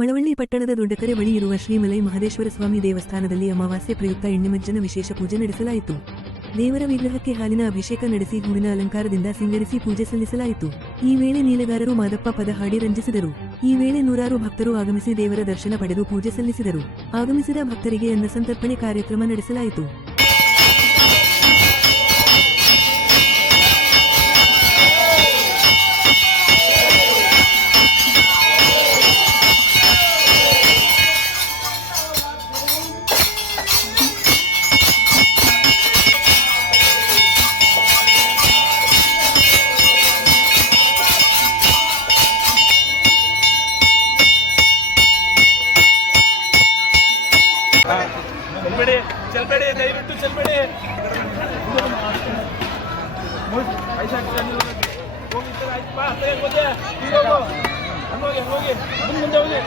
ಮಳವಳ್ಳಿ ಪಟ್ಟಣದ ದೊಡ್ಡಕರೆ ಬಳಿ ಇರುವ ಶ್ರೀಮಲೈ ಮಹದೇಶ್ವರ ಸ್ವಾಮಿ ದೇವಸ್ಥಾನದಲ್ಲಿ ಅಮಾವಾಸ್ಯೆ ಪ್ರಯುಕ್ತ ಎಣ್ಣೆಮಜ್ಜನ ವಿಶೇಷ ಪೂಜೆ ನಡೆಸಲಾಯಿತು. ದೇವರ ವಿಗ್ರಹಕ್ಕೆ ಹಾಲಿನ ಅಭಿಷೇಕ ನಡೆಸಿ ಹೂವಿನ ಅಲಂಕಾರದಿಂದ ಸಿಂಗರಿಸಿ ಪೂಜೆ ಸಲ್ಲಿಸಲಾಯಿತು. ಈ ವೇಳೆ ನೀಲಗಾರರು ಮಾದಪ್ಪ ಪದ ಹಾಡಿ ರಂಜಿಸಿದರು. ಈ ವೇಳೆ ನೂರಾರು ಭಕ್ತರು ಆಗಮಿಸಿ ದೇವರ ದರ್ಶನ ಪಡೆದು ಪೂಜೆ ಸಲ್ಲಿಸಿದರು. ಆಗಮಿಸಿದ ಭಕ್ತರಿಗೆ ಅನ್ನ ಸಂತರ್ಪಣೆ ಕಾರ್ಯಕ್ರಮ ನಡೆಸಲಾಯಿತು. ಚೆಲ್ಬೇಡಿ ಚೆಲ್ಬೇಡಿ ದಯವಿಟ್ಟು ಚೆಲ್ಬೇಡಿ. ಹೋಗಿ ಹೋಗಿ ಮುಂದೆ ಹೋಗಿ.